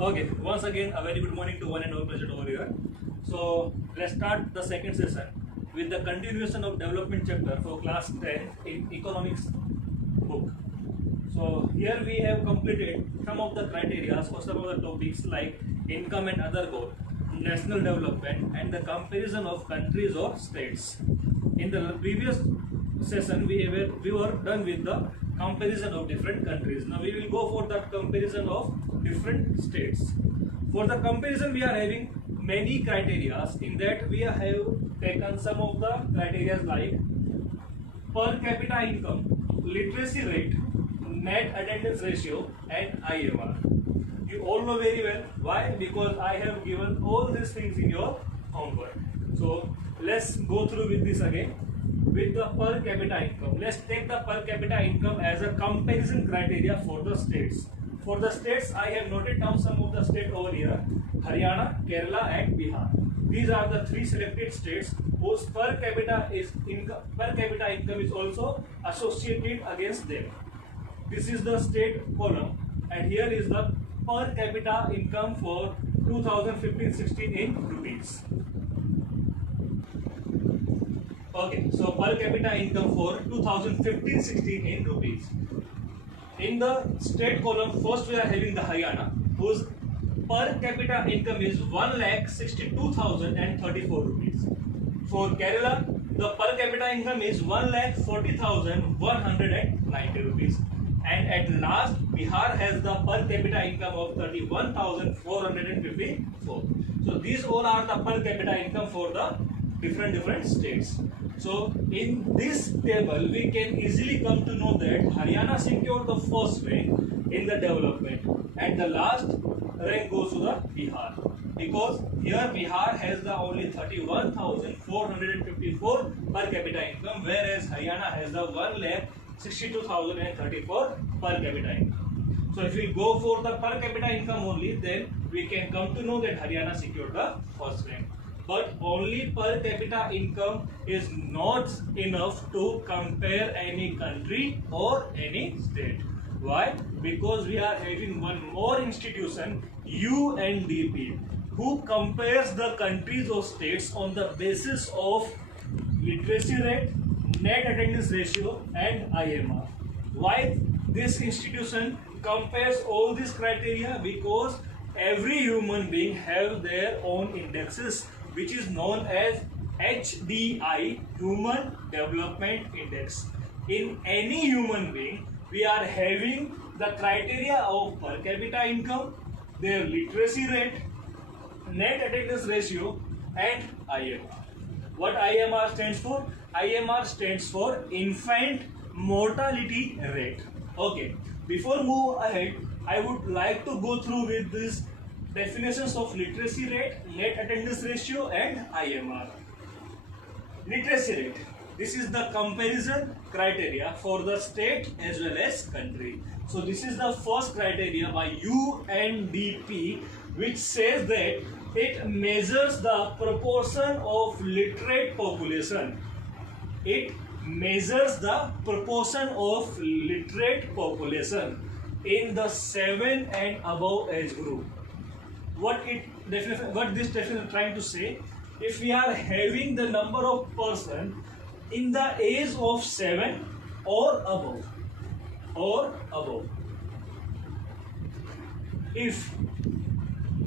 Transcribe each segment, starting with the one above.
Okay, once again, a very good morning to one and all present over here. So, let's start the second session with the continuation of development chapter for class 10 in economics book. So, here we have completed some of the criteria or some of the topics like income and other goal, national development, and the comparison of countries or states. In the previous session, we were done with the comparison of different countries. Now we will go for the comparison of different states. For the comparison, we are having many criteria. In that, we have taken some of the criteria like per capita income, literacy rate, net attendance ratio, and IMR. You all know very well why, because I have given all these things in your homework. So let's go through with this again. With the per capita income, let's take the per capita income as a comparison criteria for the states. For the states, I have noted down some of the states over here: Haryana, Kerala, and Bihar. These are the three selected states whose per capita income is also associated against them. This is the state column, and here is the per capita income for 2015-16 in rupees. Okay, so per capita income for 2015-16 in rupees. In the state column, first we are having the Haryana, whose per capita income is 1,62,034 rupees. For Kerala, the per capita income is 1,40,190 rupees. And at last, Bihar has the per capita income of 31,454. So these all are the per capita income for the different states. So in this table, we can easily come to know that Haryana secured the first rank in the development, and the last rank goes to the Bihar, because here Bihar has the only 31,454 per capita income, whereas Haryana has the 1,62,034 per capita income. So if we go for the per capita income only, then we can come to know that Haryana secured the first rank. But only per capita income is not enough to compare any country or any state. Why? Because we are having one more institution, UNDP, who compares the countries or states on the basis of literacy rate, net attendance ratio, and IMR. Why this institution compares all these criteria? Because every human being have their own indexes, which is known as HDI, Human Development Index. In any human being, we are having the criteria of per capita income, their literacy rate, net attendance ratio, and IMR. What IMR stands for? IMR stands for infant mortality rate. Okay, before move ahead, I would like to go through with this definitions of literacy rate, net attendance ratio, and IMR. Literacy rate. This is the comparison criteria for the state as well as country. So this is the first criteria by UNDP, which says that it measures the proportion of literate population. It measures the proportion of literate population in the 7 and above age group. What this definition is trying to say, if we are having the number of person in the age of 7 or above, if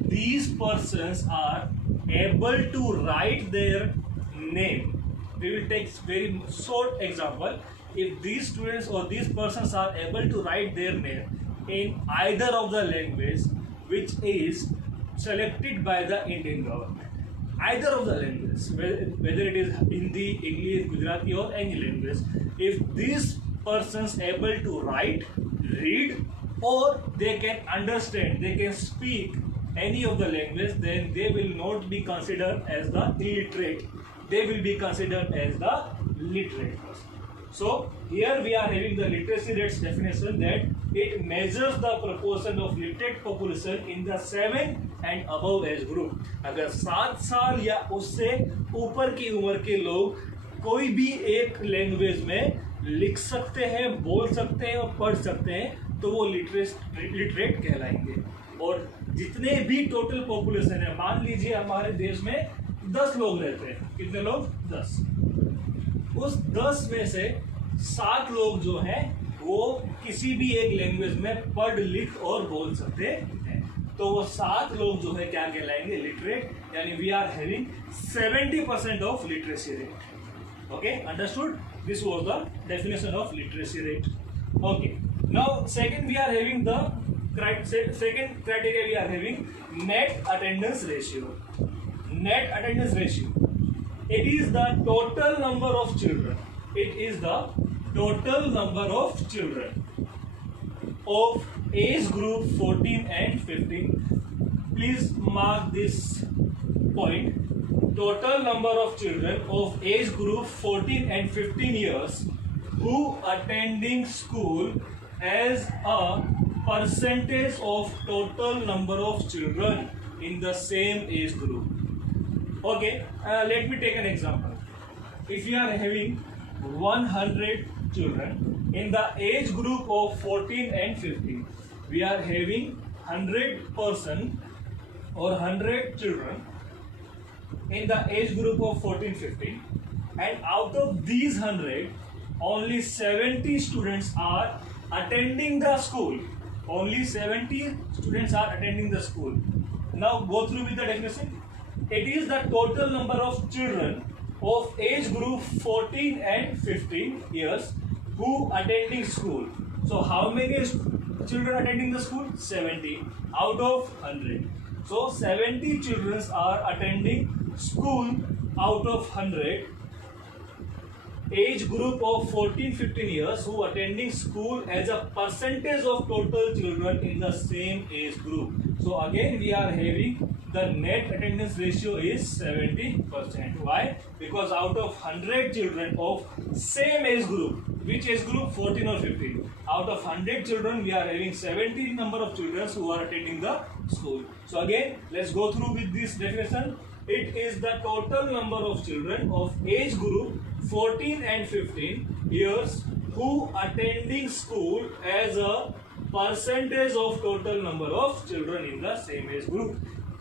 these persons are able to write their name, we will take very short example. If these students or these persons are able to write their name in either of the language which is selected by the Indian government, either of the languages, whether it is Hindi, English, Gujarati, or any language, if these persons able to write, read, or they can understand, they can speak any of the language, then they will not be considered as the illiterate. They will be considered as the literate person. So here we are having the literacy rates definition, that it measures the proportion of literate population in the 7 and above age group. अगर 7 साल या उससे ऊपर की उम्र के लोग कोई भी एक लैंग्वेज में लिख सकते हैं, बोल सकते हैं और पढ़ सकते हैं, तो वो लिटरेट कहलाएंगे। और जितने भी टोटल पॉपुलेशन है, मान लीजिए हमारे देश में 10 लोग रहते हैं, कितने लोग? 10। उस 10 में से 7 लोग जो हैं वो किसी भी एक लैंग्वेज में पढ़ लिख और बोल सकते हैं, तो वो 7 लोग जो है क्या कहलाएंगे? लिटरेट, यानी we are having 70% of literacy rate. Okay, understood? This was the definition of literacy rate. Okay, now second we are having the second criteria we are having net attendance ratio. Net attendance ratio, it is the total number of children, it is the total number of children of age group 14 and 15. Please mark this point. Total number of children of age group 14 and 15 years who attending school as a percentage of total number of children in the same age group. Okay, let me take an example. If you are having 100 children in the age group of 14 and 15, we are having 100% or 100 children in the age group of 14-15, and out of these 100, only 70 students are attending the school. Only 70 students are attending the school. Now go through with the definition. It is the total number of children of age group 14 and 15 years who attending school. So how many children attending the school? 70 out of 100. So 70 children are attending school out of 100. Age group of 14-15 years who attending school as a percentage of total children in the same age group. So again we are having the net attendance ratio is 70%. Why? Because out of 100 children of same age group, which age group? 14 or 15. Out of 100 children we are having 70 number of children who are attending the school. So again let's go through with this definition. It is the total number of children of age group 14 and 15 years who attending school as a percentage of total number of children in the same age group.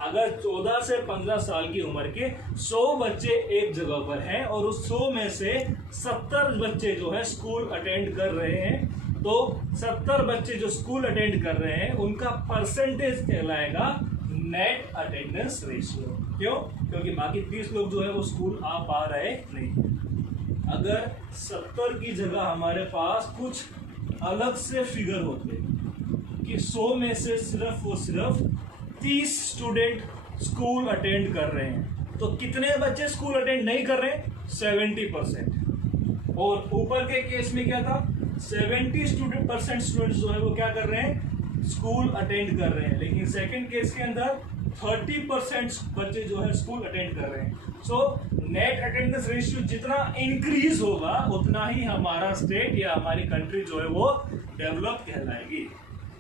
अगर 14 से 15 साल की उम्र के 100 बच्चे एक जगह पर हैं और उस 100 में से 70 बच्चे जो है स्कूल अटेंड कर रहे हैं, तो 70 बच्चे जो स्कूल अटेंड कर रहे हैं उनका परसेंटेज कहलाएगा नेट अटेंडेंस रेशियो। क्यों? क्योंकि बाकी 30 लोग जो है वो स्कूल आ पा रहे नहीं। अगर 70 की जगह हमारे पास कुछ अलग से फिगर होते कि 100 में से सिर्फ 30 स्टूडेंट स्कूल अटेंड कर रहे हैं, तो कितने बच्चे स्कूल अटेंड नहीं कर रहे हैं? 70%। और ऊपर के केस में क्या था? 70% स्टूडेंट्स जो है वो क्या कर रहे हैं? स्कूल अटेंड कर रहे हैं। लेकिन सेकंड केस के अंदर 30% बच्चे जो है स्कूल अटेंड कर रहे हैं। सो नेट अटेंडेंस रेशियो जितना इंक्रीज होगा उतना ही हमारा स्टेट या हमारी कंट्री जो है वो डेवलप कहलाएगी।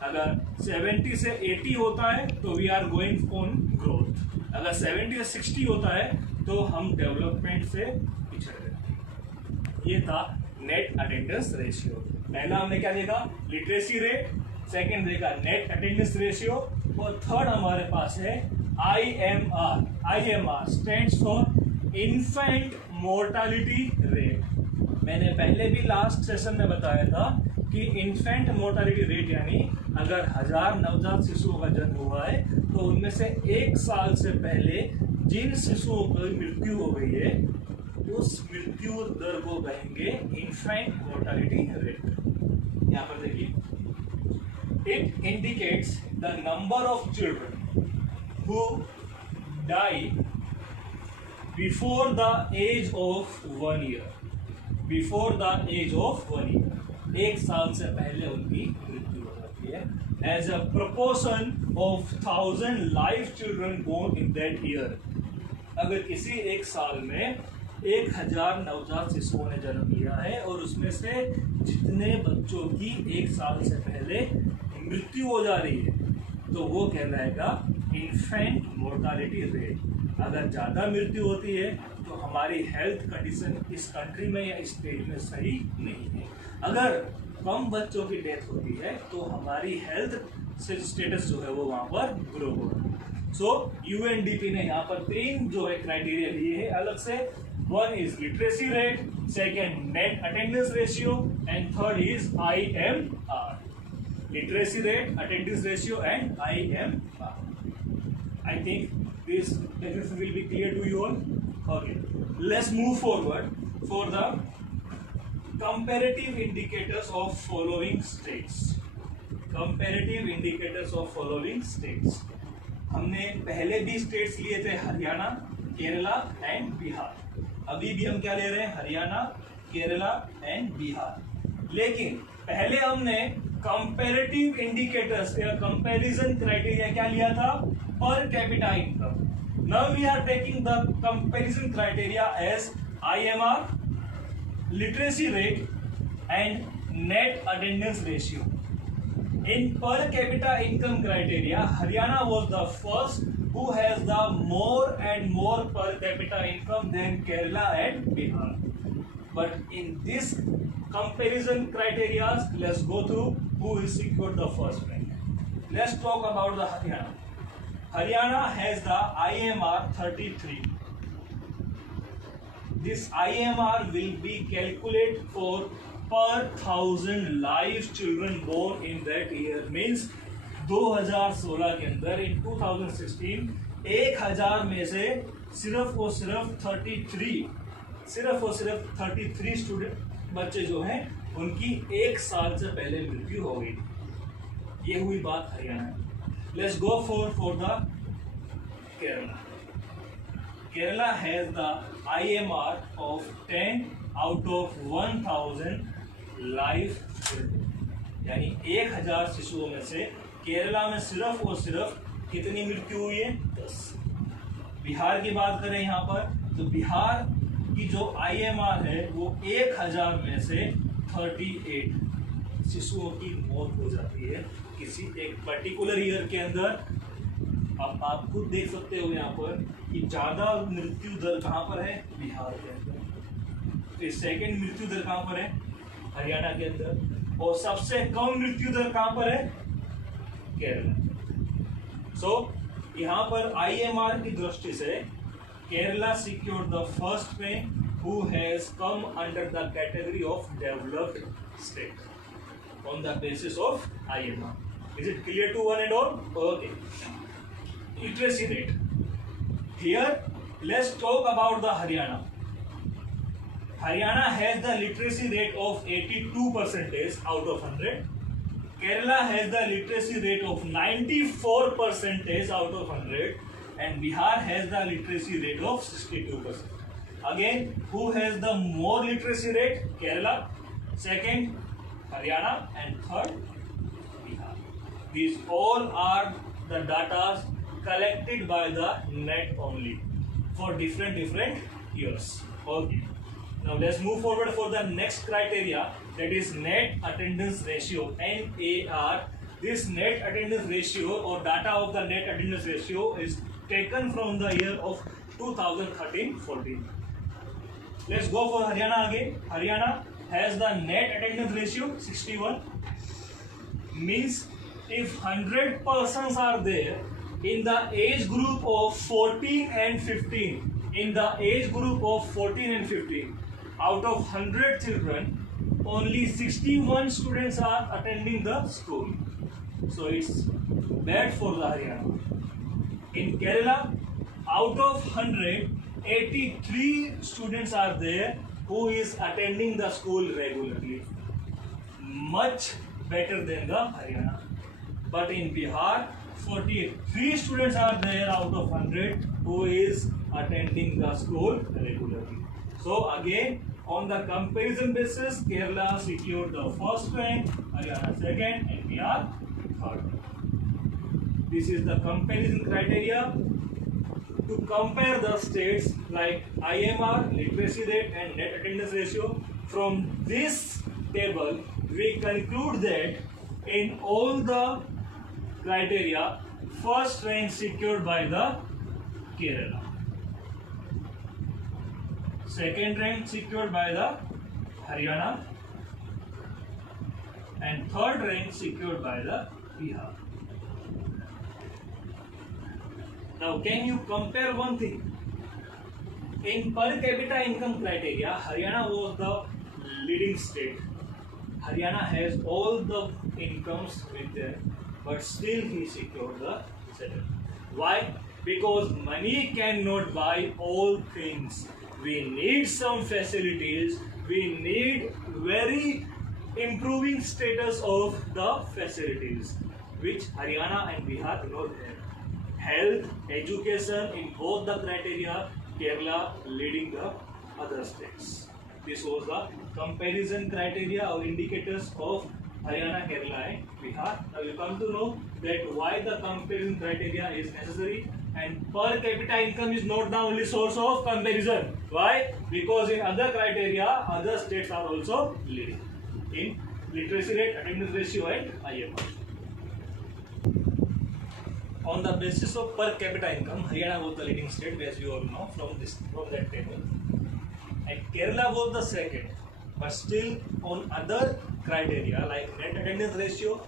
अगर 70 से 80 होता है तो we are going on growth, अगर 70 से 60 होता है तो हम डेवलपमेंट से पिछड़ गए। ये था नेट अटेंडेंस रेशियो। पहला हमने क्या देखा? लिटरेसी रेट, सेकेंड देखा नेट अटेंडेंस रेशियो, और थर्ड हमारे पास है IMR। IMR stands for infant mortality rate. मैंने पहले भी लास्ट सेशन में बताया था कि इन्फेंट मोर्टालिटी रेट यानी अगर 1000 नवजात शिशुओं का जन्म हुआ है तो उनमें से 1 साल से पहले जिन शिशुओं की मृत्यु हो गई है उस मृत्यु दर को कहेंगे इन्फेंट मोर्टालिटी रेट। यहाँ पर देखिए, it indicates the number of children who die before the age of 1 year. Before the age of 1 year, 1 साल से पहले उनकी मृत्यु हो जाती है। As a proportion of 1000 live children born in that year, अगर किसी 1 साल में 1000 नवजात शिशुओं ने जन्म लिया है और उसमें से जितने बच्चों की 1 साल से पहले मृत्यु हो जा रही है तो वो कहलाएगा इन्फेंट मोर्टालिटी रेट। अगर ज़्यादा मृत्यु होती है तो हमारी हेल्थ कंडीशन इस कंट्री में या इस स्टेट में सही नहीं है। अगर कम बच्चों की डेथ होती है तो हमारी हेल्थ स्टेटस जो है वो वहां पर ग्रो होगा। सो यूएनडीपी ने यहाँ पर 3 जो है क्राइटेरिया लिए हैं अलग से। One is literacy rate, second net attendance ratio and third is IMR, literacy rate, attendance ratio and IMR। I think this definition will be clear to you all. Okay, let's move forward for the comparative indicators of following states. Comparative indicators of following states. हमने पहले भी states लिए थे Haryana, Kerala and Bihar. अभी भी हम क्या ले रहे हैं? हरियाणा, केरला एंड बिहार। लेकिन पहले हमने कंपैरेटिव इंडिकेटर्स या कंपैरिजन क्राइटेरिया क्या लिया था? Per capita income. Now we are taking the comparison criteria as IMR, literacy rate and net attendance ratio. In per capita income criteria, Haryana was the first who has the more and more per capita income than Kerala and Bihar. But in this comparison criteria, let's go through who is secured the first rank. Let's talk about the Haryana. Haryana has the IMR 33. This IMR will be calculated for per 1000 live children born in that year. Means 2016 के अंदर in 2016 1000 में से सिर्फ और सिर्फ 33 student बच्चे जो हैं उनकी 1 साल से पहले मृत्यु हो गई। ये हुई बात Haryana. Let's go for the Kerala. Kerala has the IMR of 10 out of 1000 live children, यानी 1000 शिशुओं में से केरला में सिर्फ और सिर्फ कितनी मृत्यु हुई है? 10। बिहार की बात करें यहाँ पर तो बिहार की जो IMR है वो 1000 में से 38 शिशुओं की मौत हो जाती है किसी एक पर्टिकुलर ईयर के अंदर। अब आप खुद देख सकते हो यहाँ पर कि ज्यादा मृत्यु दर कहाँ पर है? बिहार के अंदर। फिर सेकंड मृत्यु दर कहाँ पर है? हरियाणा के अंदर। और सबसे कम मृत्यु दर कहाँ पर है? केरला। सो यहाँ पर IMR की दृष्टि से Kerala secured the first rank who has come under the category of developed state on the basis of IMR. Is it clear to one and all? Okay. Literacy rate. Here, let's talk about the Haryana. Haryana has the literacy rate of 82% out of 100. Kerala has the literacy rate of 94% out of 100. And Bihar has the literacy rate of 62%. Again, who has the more literacy rate? Kerala. Second, Haryana. And third, Bihar. These all are the data collected by the net only for different years. Okay, now let's move forward for the next criteria, that is net attendance ratio, NAR. This net attendance ratio or data of the net attendance ratio is taken from the year of 2013-14. Let's go for Haryana again. Haryana has the net attendance ratio 61. Means if 100 persons are there in the age group of 14 and 15, in the age group of 14 and 15, out of 100 children, only 61 students are attending the school. So it's bad for the Haryana. In Kerala, out of 100, 83 students are there who is attending the school regularly. Much better than the Haryana. But in Bihar, 43 students are there out of 100 who is attending the school regularly. So again, on the comparison basis, Kerala secured the first rank, Haryana second, and Bihar third. This is the comparison criteria to compare the states like IMR, literacy rate, and net attendance ratio. From this table, we conclude that in all the criteria, first rank secured by the Kerala, second rank secured by the Haryana, and third rank secured by the Bihar. Now, can you compare one thing? In per capita income criteria, Haryana was the leading state. Haryana has all the incomes with them, but still he secured the second. Why? Because money cannot buy all things. We need some facilities. We need very improving status of the facilities, which Haryana and Bihar do not have. Health, education in both the criteria, Kerala leading the other states. This was the comparison criteria or indicators of Haryana, Kerala and Bihar. Now you come to know that why the comparison criteria is necessary, and per capita income is not the only source of comparison. Why? Because in other criteria, other states are also leading in literacy rate, attendance ratio and IMR. On the basis of per capita income, Haryana was the leading state, as you all know from that table, and Kerala was the second. But still, on other criteria like net attendance ratio,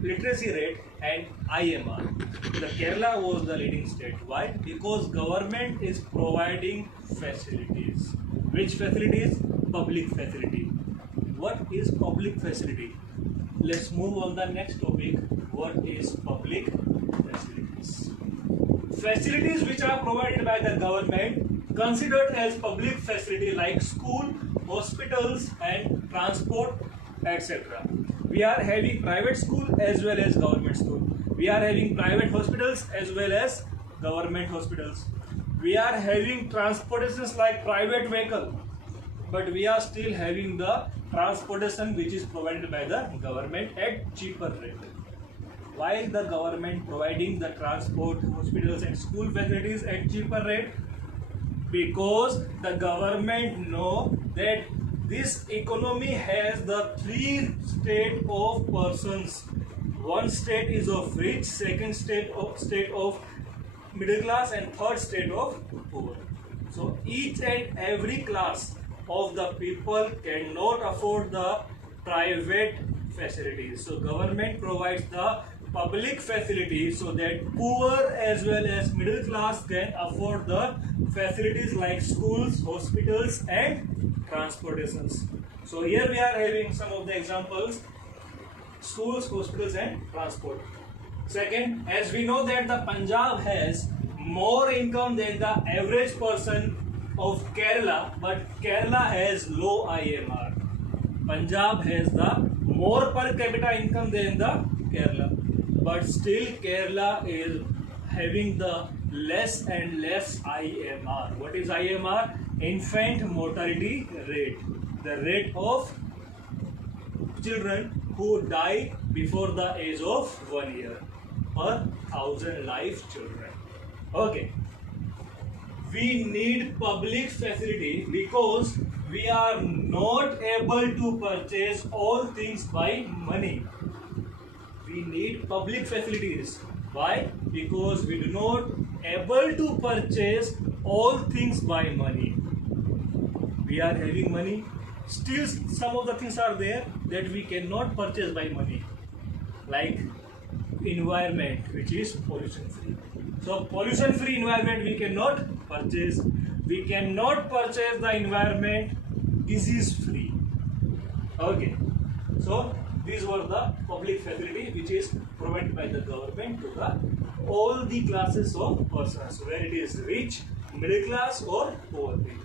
literacy rate, and IMR, the Kerala was the leading state. Why? Because government is providing facilities. Which facilities? Public facility. What is public facility? Let's move on the next topic. What is public facilities? Facilities which are provided by the government considered as public facility like school, hospitals and transport, etc. We are having private school as well as government school. We are having private hospitals as well as government hospitals. We are having transportations like private vehicle, but we are still having the transportation which is provided by the government at cheaper rate. Why the government providing the transport, hospitals and school facilities at cheaper rate? Because the government know that this economy has the three state of persons. One state is of rich, second state of middle class and third state of poor. So each and every class of the people cannot afford the private facilities. So government provides the public facilities so that poor as well as middle class can afford the facilities like schools, hospitals and transportations. So here we are having some of the examples: schools, hospitals and transport. Second, as we know that the Punjab has more income than the average person of Kerala, but Kerala has low IMR. Punjab has the more per capita income than the Kerala, but still Kerala is having the less and less IMR. What is IMR? Infant mortality rate. The rate of children who die before the age of 1 year per 1,000 live children. Okay. We need public facility because we are not able to purchase all things by money. We need public facilities. Why? Because we do not able to purchase all things by money. We are having money. Still some of the things are there that we cannot purchase by money, like environment, which is pollution free. So pollution free environment we cannot purchase. We cannot purchase the environment disease free. Okay. So these were the public facility which is provided by the government to the all the classes of persons, whether it is rich, middle class or poor people.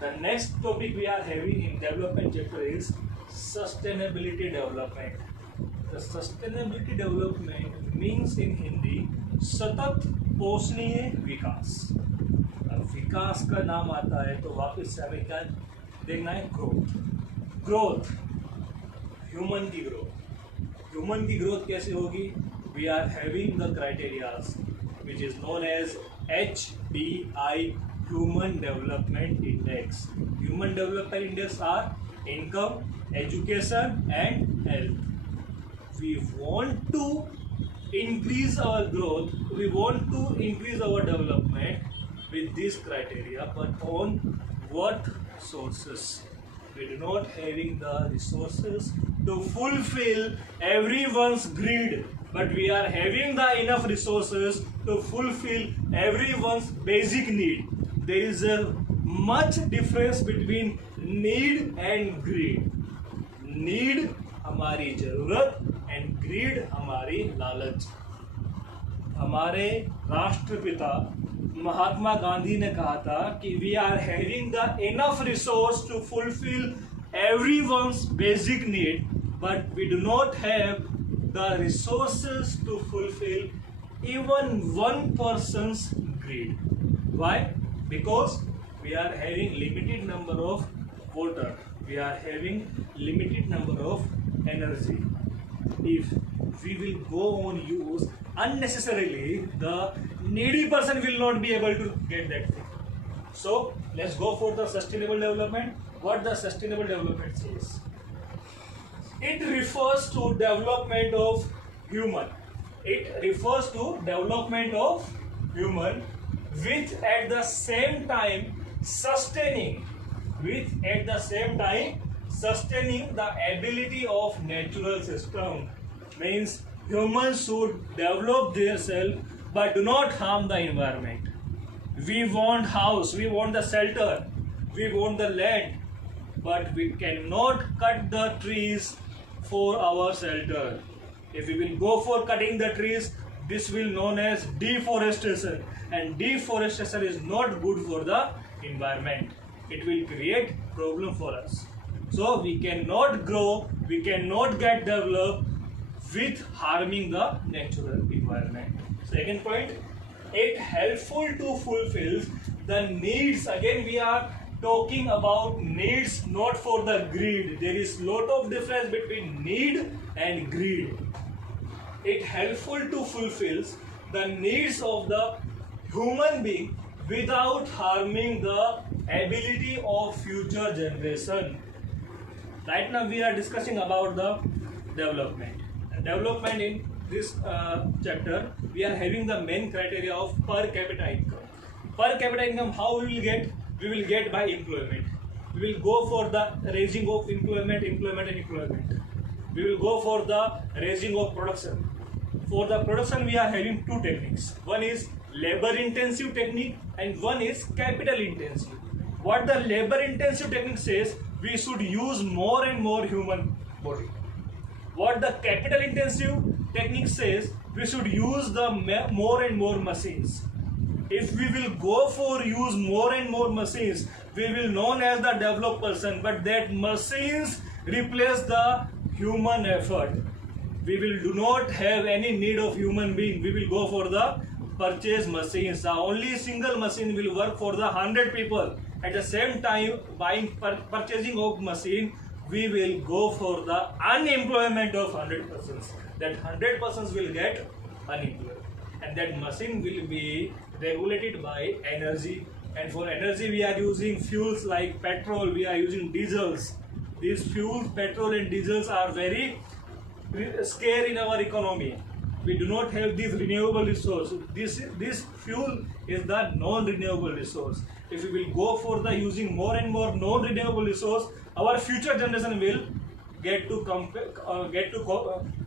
The next topic we are having in development chapter is sustainability development. The sustainability development means in Hindi सतत पोषणीय विकास. अब विकास का नाम आता है तो वापस से हमें क्या देखना है? ग्रोथ. ह्यूमन की ग्रोथ. ह्यूमन की ग्रोथ कैसे होगी? We are having the criterias which is known as HDI, Human Development Index. Human Development Index are income, education and health. We want to increase our growth, we want to increase our development with this criteria, but on what sources? We do not having the resources to fulfill everyone's greed, but we are having the enough resources to fulfill everyone's basic need. There is a much difference between need and greed. Need हमारी जरूरत and greed हमारी लालच. हमारे राष्ट्रपिता महात्मा गांधी ने कहा था कि we are having the enough resource to fulfill everyone's basic need, but we do not have the resources to fulfill even one person's greed. Why? Because we are having limited number of water, we are having limited number of energy. If we will go on use unnecessarily, the needy person will not be able to get that thing. So let's go for the sustainable development. What the sustainable development says? It refers to development of human. It refers to development of human with at the same time sustaining the ability of natural system. Means humans should develop themselves but do not harm the environment. We want house, we want the shelter, we want the land, but we cannot cut the trees for our shelter. If we will go for cutting the trees, this will known as deforestation, and deforestation is not good for the environment. It will create problem for us. So we cannot grow, we cannot get developed with harming the natural environment. Second point, it helpful to fulfill the needs. Again, we are talking about needs, not for the greed. There is lot of difference between need and greed. It helpful to fulfill the needs of the human being without harming the ability of future generation. Right now we are discussing about the development. Development in this chapter, we are having the main criteria of per capita income. Per capita income, how we will get? We will get by employment. We will go for the raising of employment. We will go for the raising of production. For the production, we are having two techniques. One is labor intensive technique and one is capital intensive. What the labor intensive technique says, we should use more and more human body. What the capital intensive technique says, we should use the more and more machines. If we will go for use more and more machines, we will known as the developed person, but that machines replace the human effort. We will do not have any need of human being. We will go for the purchase machines. Only single machine will work for the 100 people. At the same time, purchasing of machine, we will go for the unemployment of 100 persons. That 100 persons will get unemployed, and that machine will be regulated by energy. And for energy, we are using fuels like petrol. We are using diesels. These fuels, petrol and diesels, are very scarce in our economy. We do not have this renewable resource. This fuel is the non-renewable resource. If we will go for the using more and more non-renewable resource, our future generation will get to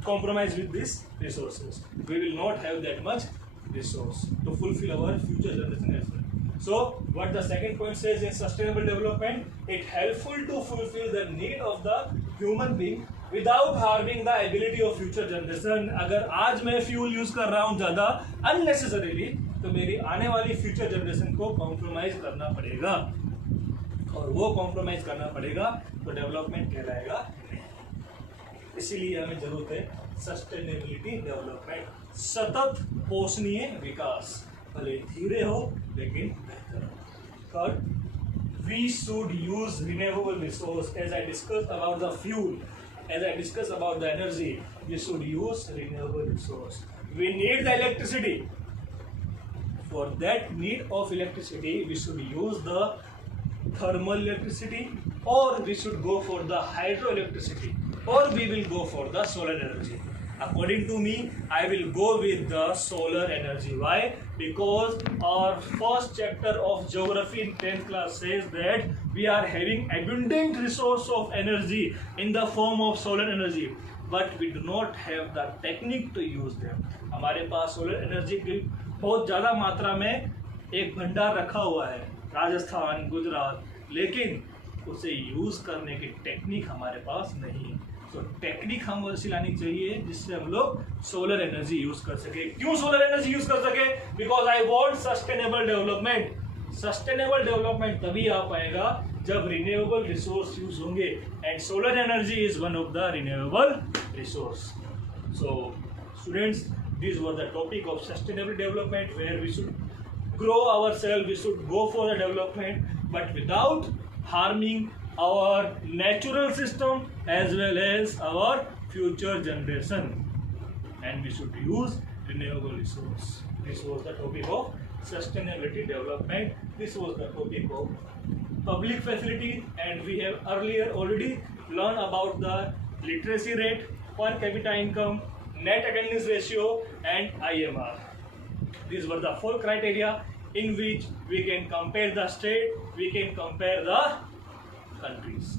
compromise with these resources. We will not have that much resource to fulfill our future generation as well. So what the second point says in sustainable development, it helpful to fulfill the need of the human being without harming the ability of future generation. अगर आज मैं fuel use कर रहा हूँ ज़्यादा unnecessarily, तो मेरी आने वाली फ्यूचर जनरेशन को कॉम्प्रोमाइज करना पड़ेगा, और वो कॉम्प्रोमाइज करना पड़ेगा तो डेवलपमेंट कहलाएगा। इसीलिए हमें जरूरत है सस्टेनेबिलिटी डेवलपमेंट, सतत पोषणीय विकास, भले धीरे हो लेकिन बेहतर हो। Third, we should use renewable resource. As I discussed about the fuel, as I discussed about the energy, we should use renewable resource. We need the electricity. For that need of electricity, we should use the thermal electricity, or we should go for the hydroelectricity, or we will go for the solar energy. According to me, I will go with the solar energy. Why? Because our first chapter of geography in 10th class says that we are having abundant resource of energy in the form of solar energy, but we do not have the technique to use them. हमारे पास solar energy की बहुत ज़्यादा मात्रा में एक भंडार रखा हुआ है राजस्थान, गुजरात, लेकिन उसे यूज़ करने की टेक्निक हमारे पास नहीं है। तो टेक्निक हम ऐसी लानी चाहिए जिससे हम लोग सोलर एनर्जी यूज कर सके। क्यों सोलर एनर्जी यूज कर सके? Because I want sustainable development. Sustainable development तभी आ पाएगा जब रिन्यूएबल रिसोर्स यूज होंगे, and solar energy is one of the renewable resource. So students, this was the topic of sustainable development, where we should grow ourselves, we should go for the development, but without harming our natural system as well as our future generation, and we should use renewable resource. This was the topic of sustainability development. This was the topic of public facility, and we have earlier already learned about the literacy rate, per capita income, net attendance ratio, and IMR. These were the 4 criteria in which we can compare the state, we can compare the countries.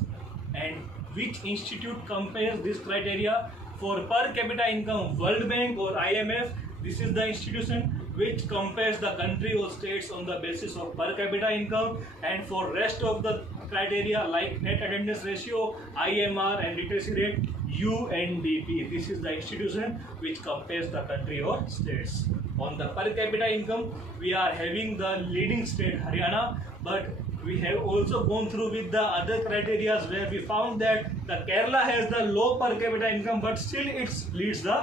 And which institute compares this criteria for per capita income? World Bank or IMF? This is the institution which compares the country or states on the basis of per capita income, and for rest of the criteria like net attendance ratio, IMR and literacy rate, UNDP. This is the institution which compares the country or states. On the per capita income, we are having the leading state Haryana, but we have also gone through with the other criteria where we found that the Kerala has the low per capita income, but still it leads the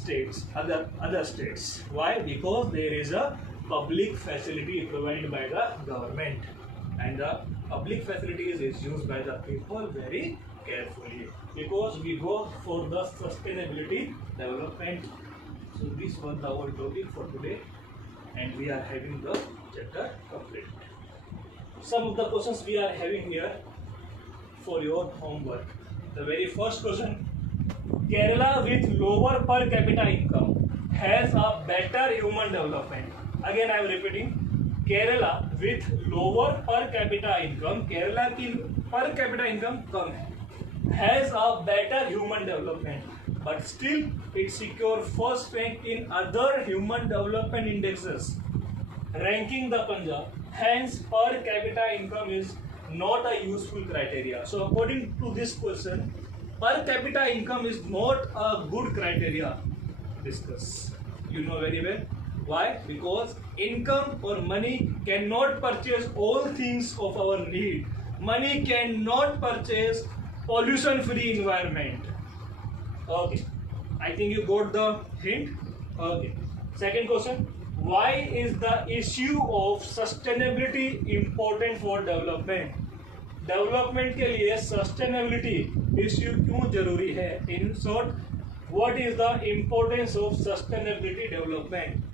states, other states. Why? Because there is a public facility provided by the government, and the public facilities is used by the people very carefully, because we go for the sustainability development. So this was the whole topic for today, and we are having the chapter complete. Some of the questions we are having here for your homework. The very first question: Kerala with lower per capita income has a better human development. Again I am repeating, Kerala with lower per capita income, Kerala की per capita income कम है, has a better human development, but still it secure first rank in other human development indexes, ranking the Punjab. Hence per capita income is not a useful criteria. So according to this question, per capita income is not a good criteria to discuss. You know very well why? Because income or money cannot purchase all things of our need. Money cannot purchase pollution free environment. Okay, I think you got the hint. Okay, second question: why is the issue of sustainability important for development? Development के लिए sustainability issue क्यों जरूरी है? In short, what is the importance of sustainability development?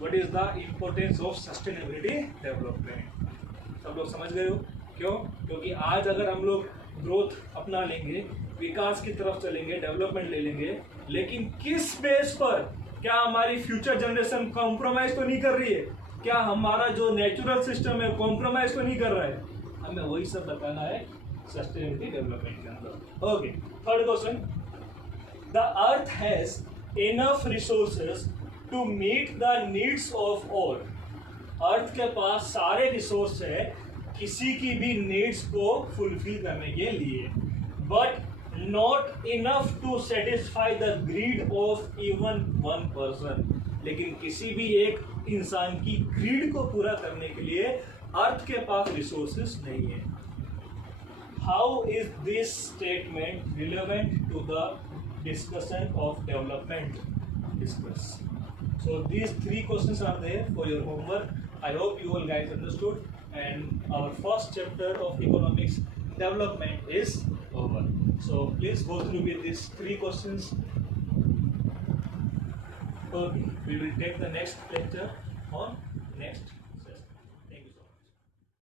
What is the importance of sustainability development? सब लोग समझ गए हो? क्यों? क्योंकि आज अगर हम लोग ग्रोथ अपना लेंगे, विकास की तरफ चलेंगे, डेवलपमेंट ले लेंगे, लेकिन किस बेस पर? क्या हमारी फ्यूचर जनरेशन कॉम्प्रोमाइज तो नहीं कर रही है? क्या हमारा जो नेचुरल सिस्टम है कॉम्प्रोमाइज तो नहीं कर रहा है? हमें वही सब बताना है सस्टेनेबिलिटी डेवलपमेंट के अंदर। Okay, third question: the earth has enough resources to meet the needs of all. Earth के पास सारे रिसोर्स है किसी की भी नीड्स को फुलफिल करने के लिए, but not enough to satisfy the greed of even one person. लेकिन किसी भी एक इंसान की ग्रीड को पूरा करने के लिए अर्थ के पास रिसोर्सेस नहीं है। How is this statement relevant to the discussion of development? Discuss. So these 3 questions are there for your homework. I hope you all guys understood, and our first chapter of economics development is over. So please go through with these 3 questions. Okay, we will take the next lecture on next